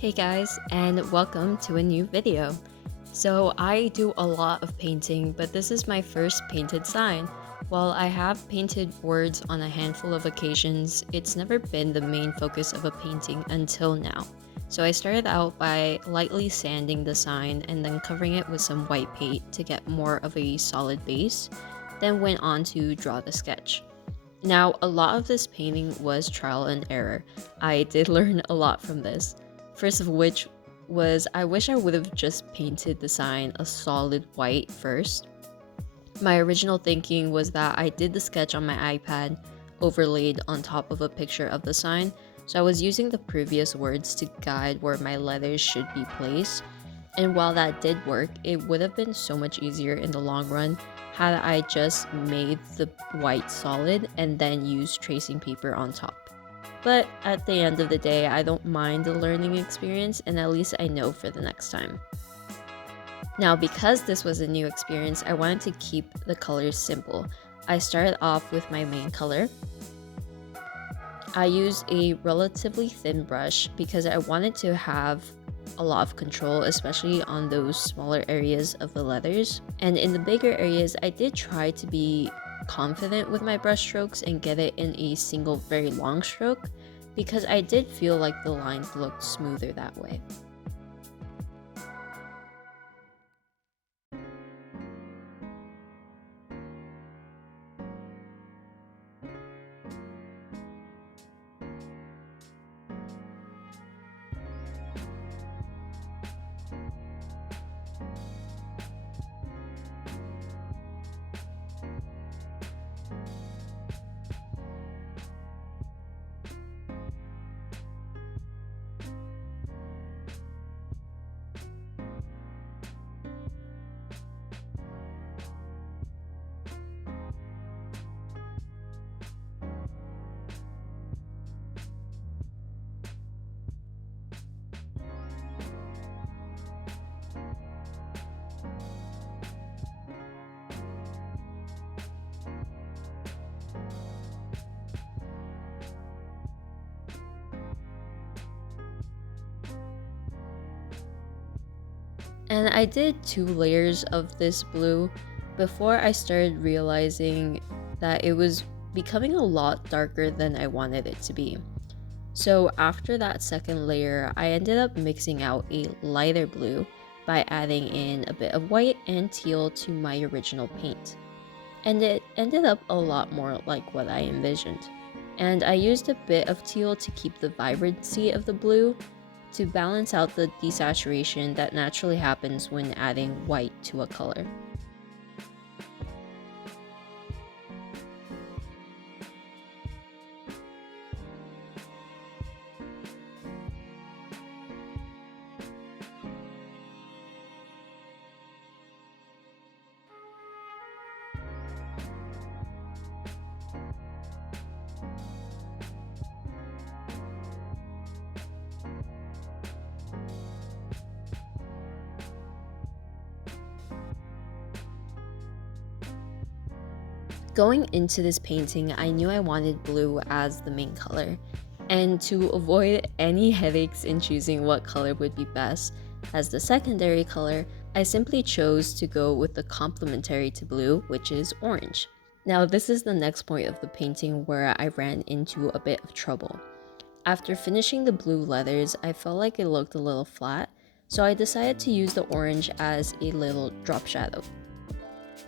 Hey guys, and welcome to a new video. So I do a lot of painting, but this is my first painted sign. While I have painted words on a handful of occasions, it's never been the main focus of a painting until now. So I started out by lightly sanding the sign and then covering it with some white paint to get more of a solid base, then went on to draw the sketch. Now, a lot of this painting was trial and error. I did learn a lot from this. First of which was I wish I would have just painted the sign a solid white first. My original thinking was that I did the sketch on my iPad, overlaid on top of a picture of the sign, so I was using the previous words to guide where my letters should be placed. And while that did work, it would have been so much easier in the long run had I just made the white solid and then used tracing paper on top. But at the end of the day, I don't mind the learning experience, and at least I know for the next time. Now, because this was a new experience, I wanted to keep the colors simple. I started off with my main color. I used a relatively thin brush because I wanted to have a lot of control, especially on those smaller areas of the letters. And in the bigger areas, I did try to be confident with my brush strokes and get it in a single very long stroke because I did feel like the lines looked smoother that way. And I did 2 layers of this blue before I started realizing that it was becoming a lot darker than I wanted it to be. So after that second layer, I ended up mixing out a lighter blue by adding in a bit of white and teal to my original paint. And it ended up a lot more like what I envisioned. And I used a bit of teal to keep the vibrancy of the blue to balance out the desaturation that naturally happens when adding white to a color. Going into this painting, I knew I wanted blue as the main color, and to avoid any headaches in choosing what color would be best as the secondary color, I simply chose to go with the complementary to blue, which is orange. Now, this is the next point of the painting where I ran into a bit of trouble. After finishing the blue letters, I felt like it looked a little flat, so I decided to use the orange as a little drop shadow.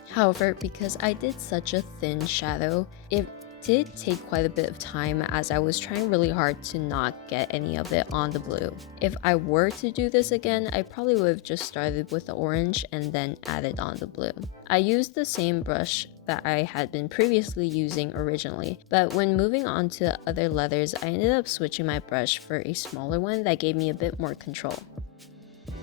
However, because I did such a thin shadow, it did take quite a bit of time as I was trying really hard to not get any of it on the blue. If I were to do this again, I probably would have just started with the orange and then added on the blue. I used the same brush that I had been previously using originally, but when moving on to other leathers, I ended up switching my brush for a smaller one that gave me a bit more control.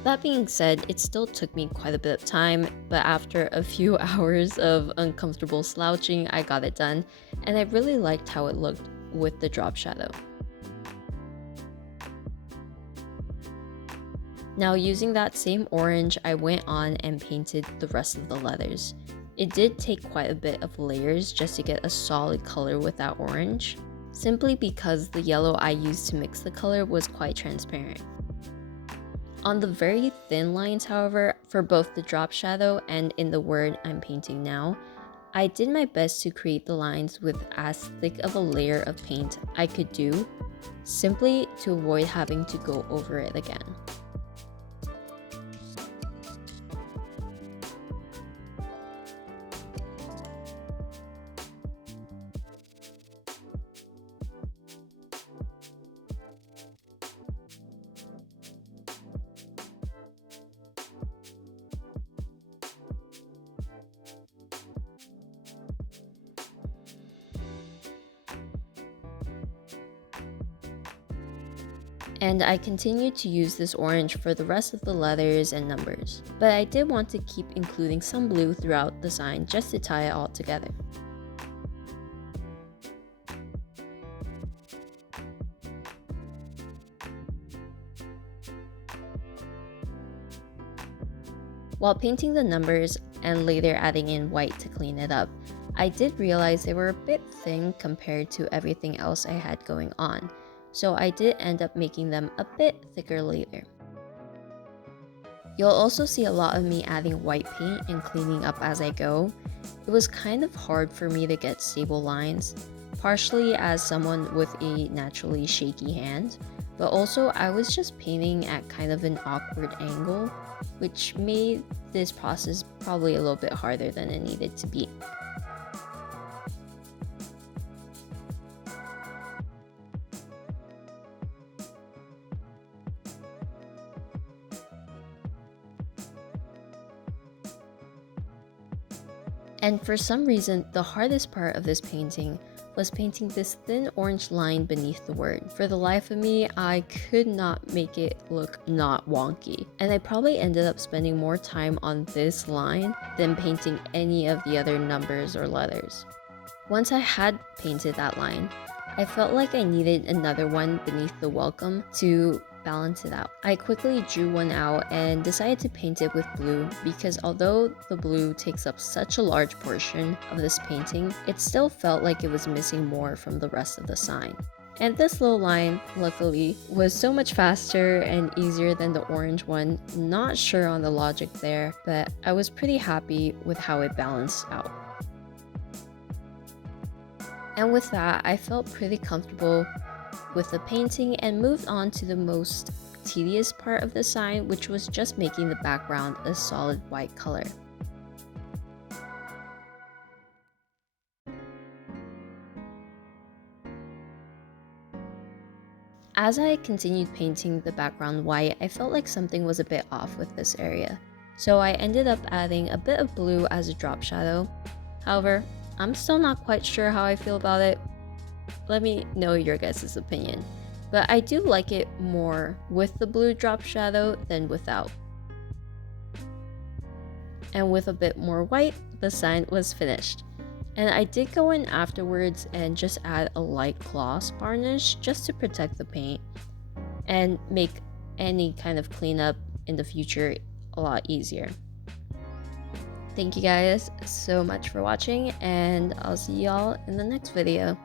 That being said, it still took me quite a bit of time, but after a few hours of uncomfortable slouching, I got it done, and I really liked how it looked with the drop shadow. Now, using that same orange, I went on and painted the rest of the leathers. It did take quite a bit of layers just to get a solid color with that orange, simply because the yellow I used to mix the color was quite transparent. On the very thin lines, however, for both the drop shadow and in the word I'm painting now, I did my best to create the lines with as thick of a layer of paint I could do, simply to avoid having to go over it again. And I continued to use this orange for the rest of the letters and numbers. But I did want to keep including some blue throughout the sign just to tie it all together. While painting the numbers and later adding in white to clean it up, I did realize they were a bit thin compared to everything else I had going on, so I did end up making them a bit thicker later. You'll also see a lot of me adding white paint and cleaning up as I go. It was kind of hard for me to get stable lines, partially as someone with a naturally shaky hand, but also I was just painting at kind of an awkward angle, which made this process probably a little bit harder than it needed to be. And for some reason, the hardest part of this painting was painting this thin orange line beneath the word. For the life of me, I could not make it look not wonky. And I probably ended up spending more time on this line than painting any of the other numbers or letters. Once I had painted that line, I felt like I needed another one beneath the welcome to balance it out. I quickly drew one out and decided to paint it with blue because although the blue takes up such a large portion of this painting, it still felt like it was missing more from the rest of the sign. And this little line, luckily, was so much faster and easier than the orange one. Not sure on the logic there, but I was pretty happy with how it balanced out. And with that, I felt pretty comfortable with the painting and moved on to the most tedious part of the sign, which was just making the background a solid white color. As I continued painting the background white, I felt like something was a bit off with this area. So I ended up adding a bit of blue as a drop shadow. However, I'm still not quite sure how I feel about it. Let me know your guys' opinion. But I do like it more with the blue drop shadow than without. And with a bit more white, the sign was finished. And I did go in afterwards and just add a light gloss varnish just to protect the paint and make any kind of cleanup in the future a lot easier. Thank you guys so much for watching, and I'll see y'all in the next video.